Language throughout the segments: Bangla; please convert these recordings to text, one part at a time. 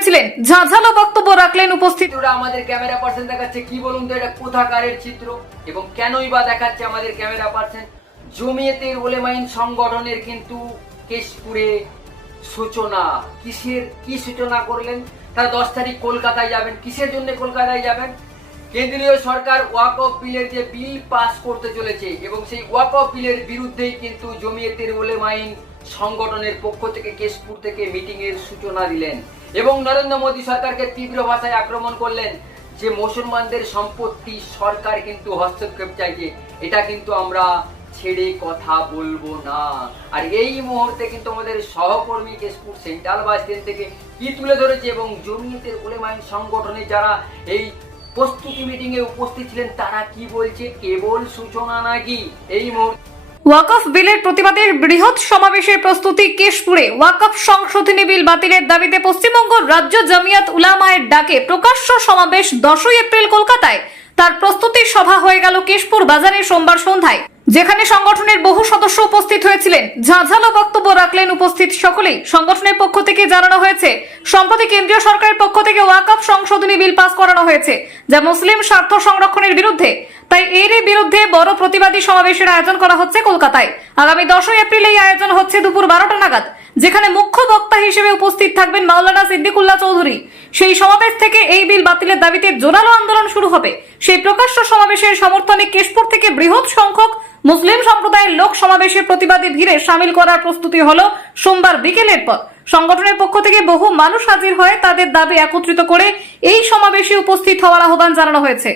হয়েছিলেন ঝাঁঝালো বক্তব্য রাখলেন উপস্থিত। চিত্রটা আমাদের ক্যামেরা পার্সন দেখাচ্ছে, কি বলুন তো, এটা কোথাকারের চিত্র? এবং কেনই বা দেখাচ্ছে আমাদের ক্যামেরা পার্সন? জমিয়তের ওলেমাইন সংগঠনের কিন্তু কেশপুরে সূচনা। কিসের, কি সূচনা করলেন? তারা দশ তারিখ কলকাতায় যাবেন। কিসের জন্য কলকাতায় যাবেন? কেন্দ্রীয় সরকার ওয়াক অফ বিলের যে বিল পাস করতে চলেছে, এবং সেই ওয়াক অফ বিলের বিরুদ্ধেই কিন্তু জমিয়তের ওলেমাইন সংগঠনের পক্ষ থেকে কেশপুর থেকে মিটিং এর সূচনা দিলেন এবং নরেন্দ্র মোদী সরকারকে তীব্র ভাষায় আক্রমণ করলেন যে মুসলমানদের সম্পত্তি সরকার কিন্তু হস্তক্ষেপ চাইছে। এটা কিন্তু আমরা ছেড়ে কথা বলব না। আর এই মুহূর্তে কিন্তু আমাদের সহকর্মী কেশপুর সেন্ট্রাল বাস স্ট্যান্ড থেকে কি তুলে ধরেছে এবং জমিয়তের ওলেমাইন সংগঠনে যারা এই প্রস্তুতি মিটিং এ উপস্থিত ছিলেন, তারা কি বলছে? কেবল সূচনা নাকি? এই মুহূর্তে ওয়াকফ বিলের প্রতিবাদের বৃহৎ সমাবেশের প্রস্তুতি কেশপুরে। ওয়াকফ সংশোধনী বিল বাতিলের দাবিতে পশ্চিমবঙ্গ রাজ্য জামিয়াত উলামায়ের ডাকে প্রকাশ্য সমাবেশ দশই এপ্রিল কলকাতায়। তার প্রস্তুতি সভা হয়ে গেল কেশপুর বাজারে সোমবার সন্ধ্যায়। যেখানে সংগঠনের বহু সদস্য উপস্থিত হয়েছিলেন, ঝাঁঝালো বক্তব্য রাখলেন উপস্থিত সকলেই। সংগঠনের পক্ষ থেকে জানানো হয়েছে, সম্প্রতি কেন্দ্রীয় সরকারের পক্ষ থেকে ওয়াকফ সংশোধনী বিল পাস করানো হয়েছে, যা মুসলিম স্বার্থ সংরক্ষণের বিরুদ্ধে। তাই এরই বিরুদ্ধে বড় প্রতিবাদী সমাবেশের আয়োজন করা হচ্ছে কলকাতায়। আগামী দশই এপ্রিল এই আয়োজন হচ্ছে দুপুর বারোটা নাগাদ, যেখানে মুখ্য বক্তা হিসেবে উপস্থিত থাকবেন মাওলানা সিদ্দিকুল্লাহ চৌধুরী। সেই সমাবেশ থেকে এই বিল বাতিলের দাবিতে জোরালো আন্দোলন শুরু হবে। সেই প্রকাশ্য সমাবেশের সমর্থনে কেশপুর থেকে বৃহৎ সংখ্যক মুসলিম সম্প্রদায়ের লোক সমাবেশের প্রতিবাদী ভিড়ে সামিল করার প্রস্তুতি হলো সোমবার বিকেলের পর। সংগঠনের পক্ষ থেকে বহু মানুষ হাজির হয়ে তাদের দাবি একত্রিত করে এই সমাবেশে উপস্থিত হওয়ার আহ্বান জানানো হয়েছে।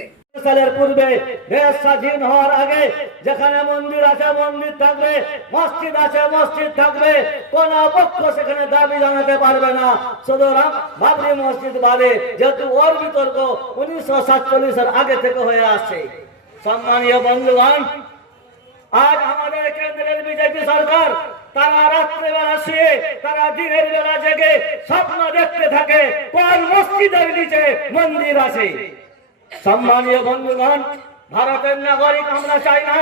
পূর্বে দেশ স্বাধীন হওয়ার আগে যেখানে মন্দির আছে, মন্দির থাকবে, মসজিদ আছে, মসজিদ থাকবে, কোন পক্ষ সেখানে দাবি জানাতে পারবে না। সুতরাং বাবরি মসজিদ বাদে যেহেতু ওর বিতর্ক, উনিশশো সাতচল্লিশের আগে থেকে হয়ে আসছে। সম্মানীয় বন্ধুগণ আজ আমাদের কেন্দ্রের বিজেপি সরকার, তারা রাত্রেবেলা শুয়ে তারা দিনের বেলা জেগে স্বপ্ন দেখতে থাকে কোন মসজিদের নিচে মন্দির আছে। সম্মানীয় বন্ধুগণ, ভারতের নাগরিক আমরা চাই না।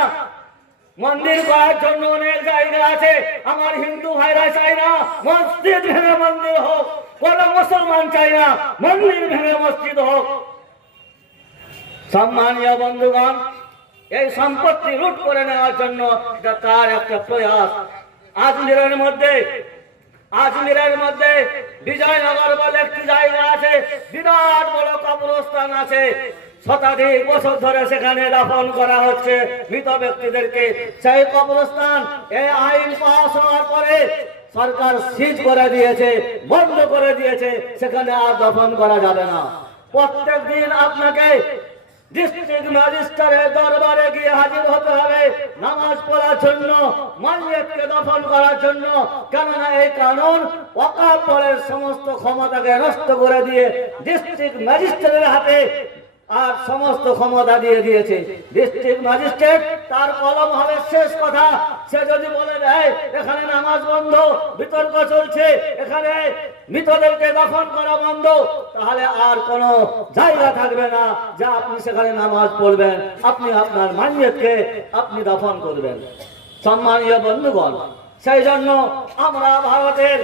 মন্দির করার জন্য অনেক জায়গা আছে, আমার হিন্দু ভাইরা চাই না, মসজিদ ভেঙে মন্দির হোক, কোন মুসলমান চাই না, মন্দির ভেঙে মসজিদ হোক। সম্মানীয় বন্ধুগণ এই সম্পত্তি লুট করে নেওয়ার জন্য এটা তার একটা প্রয়াস। আজমিরের মধ্যে আজমিরের মধ্যে বিজয়নগর বলে একটি জায়গা আছে, বিরাট বড় কবরস্থান আছে। শতাধিক বছর ধরে সেখানে দাফন করা হচ্ছে মৃত ব্যক্তিদেরকে। সেই কবরস্থান এই আইন পাস হওয়ার পরে সরকার সিজ করে দিয়েছে, বন্ধ করে দিয়েছে, সেখানে আর দফন করা যাবে না। প্রত্যেক দিন আপনাকে ডিস্ট্রিক্ট ম্যাজিস্ট্রেটের দরবারে গিয়ে হাজির হতে হবে। নামাজ পড়ার জন্য মাইয়াতকে দফন করার জন্য। কেননা এই কানুন ওয়াকাফ বোর্ডের সমস্ত ক্ষমতাকে নষ্ট করে দিয়ে ডিস্ট্রিক্ট ম্যাজিস্ট্রেটের হাতে আর সমস্ত ক্ষমতা দিয়ে দিয়েছে। ডিস্ট্রিক্ট ম্যাজিস্ট্রেট তার কলম হবে শেষ কথা। সে যদি বলে দেয় এখানে নামাজ বন্ধ, বিতর্ক চলছে, এখানে মৃতদেরকে দফন করা বন্ধ, তাহলে আর কোনো জায়গা থাকবে না যা আপনি সেখানে নামাজ পড়বেন। আপনি আপনার মান্যতকে আপনি দফন করবেন। সম্মানীয় বন্ধুগণ, সেই জন্য আমরা ভারতের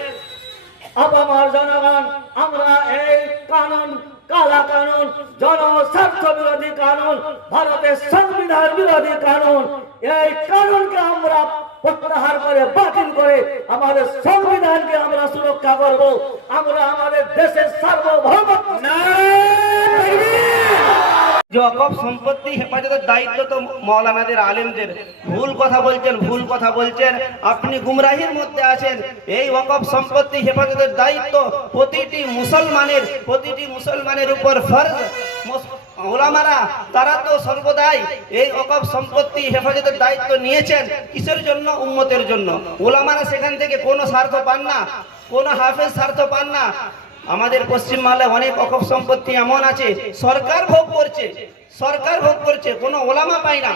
আপামার জনগণ, আমরা এই কানুন কালা কানুন জনস্বার্থ বিরোধী কানুন, ভারতের সংবিধান বিরোধী কানুন, এই কানুনকে আমরা প্রত্যাহার করে, বাতিল করে আমাদের সংবিধানকে আমরা সুরক্ষা করব। আমরা আমাদের দেশের সার্বভৌমত্ব যে অকপ সম্পত্তি হেফাজতের দায়িত্ব তো মৌলানাদের আলেমদের। ভুল কথা বলছেন, ভুল কথা বলছেন। আপনি গুমরাহির মধ্যে আছেন। এই ওয়াকফ সম্পত্তি হেফাজতের দায়িত্ব প্রতিটি মুসলমানের প্রতিটি মুসলমানের উপর ফরজ। ওলামারা, তারা তো সর্বদাই এই অকপ সম্পত্তি হেফাজতের দায়িত্ব নিয়েছেন কিসের জন্য? উম্মতের জন্য। ওলামারা সেখান থেকে কোনো স্বার্থ পান না, কোনো হাফেজ স্বার্থ পান না। আমাদের পশ্চিমবাংলায় অনেক অকপ সম্পত্তি এমন আছে সরকার ভোগ করছে। সরকার ভোগ করছে, কোনো ওলামা পায় না।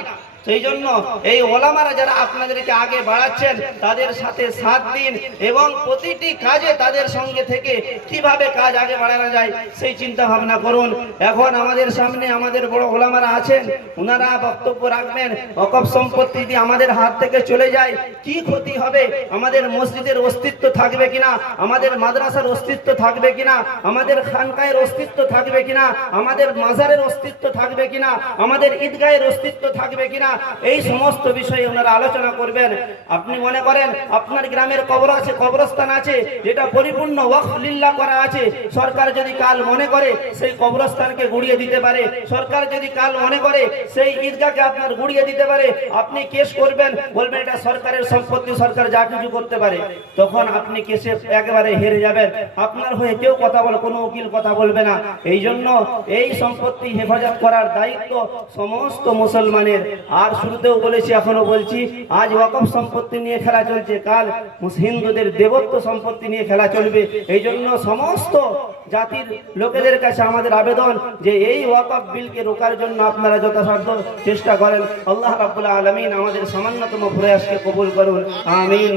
সেই জন্য এই ওলামারা যারা আপনাদেরকে আগে বাড়াচ্ছেন, তাদের সাথে সাথ দিন এবং প্রতিটি কাজে তাদের সঙ্গে থেকে কীভাবে কাজ আগে বাড়ানো যায়, সেই চিন্তা ভাবনা করুন। এখন আমাদের সামনে আমাদের বড় ওলামারা আছেন ওনারা বক্তব্য রাখবেন, অকপ সম্পত্তি যদি আমাদের হাত থেকে চলে যায়, কি ক্ষতি হবে? আমাদের মসজিদের অস্তিত্ব থাকবে কিনা? আমাদের মাদ্রাসার অস্তিত্ব থাকবে কিনা? আমাদের খানকায়ের অস্তিত্ব থাকবে কিনা? আমাদের মাজারের অস্তিত্ব থাকবে কিনা? আমাদের ঈদগাহের অস্তিত্ব থাকবে কিনা? এই সমস্ত বিষয়ে ওনারা আলোচনা করবেন। আপনি মনে করেন, আপনার গ্রামের কবর আছে, কবরস্থান আছে, যেটা পরিপূর্ণ ওয়াকফ লিল্লাহ করা আছে। সরকার যদি কাল মনে করে সেই কবরস্থানকে গুড়িয়ে দিতে পারে, সরকার যদি কাল মনে করে সেই ঈদগাহকে আপনার গুড়িয়ে দিতে পারে, আপনি কেস করবেন, বলবেন এটা সরকারের সম্পত্তি, সরকার যা কিছু করতে পারে। তখন আপনি কেসে একেবারে হেরে যাবেন। আপনার হয়ে কেউ কথা বলে, কোনো উকিল কথা বলবে না। এই জন্য এই সম্পত্তি হেফাজত করার দায়িত্ব সমস্ত মুসলমানের। আর শুরুতেও বলেছি এখনও বলছি, আজ ওয়াকফ সম্পত্তি নিয়ে খেলা চলছে, কাল হিন্দুদের দেবত্ব সম্পত্তি নিয়ে খেলা চলবে। এই জন্য সমস্ত জাতির লোকেদের কাছে আমাদের আবেদন যে এই ওয়াকফ বিলকে রোকার জন্য আপনারা যথাসাধ্য চেষ্টা করেন। আল্লাহ রাবুল্লাহ আলমিন আমাদের সামান্যতম প্রয়াসকে কবুল করুন। আমিন।